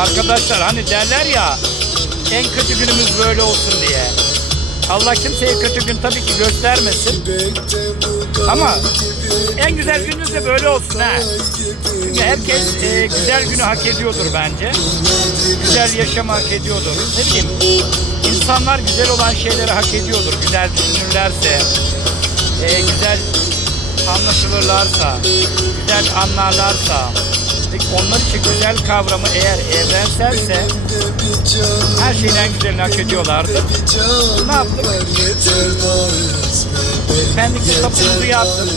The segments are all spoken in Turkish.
Arkadaşlar hani derler ya en kötü günümüz böyle olsun diye. Allah kimseye kötü gün tabii ki göstermesin. Ama en güzel gününüz de böyle olsun ha. Çünkü herkes e, güzel günü hak ediyordur bence. Güzel yaşamı hak ediyordur. Ne bileyim insanlar güzel olan şeyleri hak ediyordur. Güzel düşünürlerse, e, güzel anlaşılırlarsa, güzel anlarlarsa, onlar için güzel kavramı eğer evrenselse her şeyin en güzelini hak ediyorlardı. Ne yaptık? Pendik'te tapumuzu yaptık.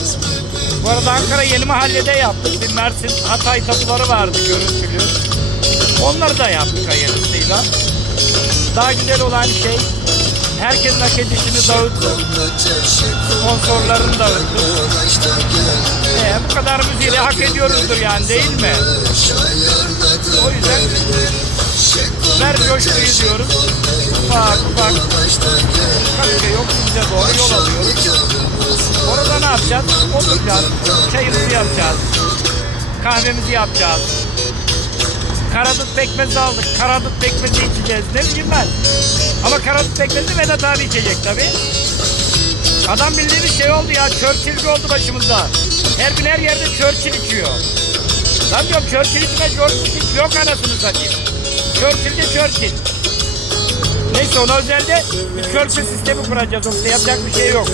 Bu arada Ankara Yeni Mahalle'de yaptık. Bir Mersin Hatay tapuları vardı görüntülü. Onları da yaptık hayırlısıyla. Daha güzel olan şey herkesin hak edişini dağıttık. Sponsorlarını dağıttık. Kadar müziği hak ediyoruzdur yani değil mi? O yüzden ver coşkuyu diyoruz. Ufak ufak kalite yok bize doğru yol alıyoruz. Orada ne yapacağız? Oturacağız. Çayımızı yapacağız. Kahvemizi yapacağız. Karadut pekmezi aldık. Karadut pekmezi içeceğiz. Ne bileyim ben. Ama karadut pekmezi Vedat abi içecek tabii. Adam bildiğimiz şey oldu ya. Churchill'ci oldu başımızda. Her gün her yerde Churchill içiyor. Lan diyorum Churchill içme Bush yok anasını satayım. Churchill de Churchill. Neyse ona özelde bir körpe sistemi kuracağız. Yoksa yapacak bir şey yok.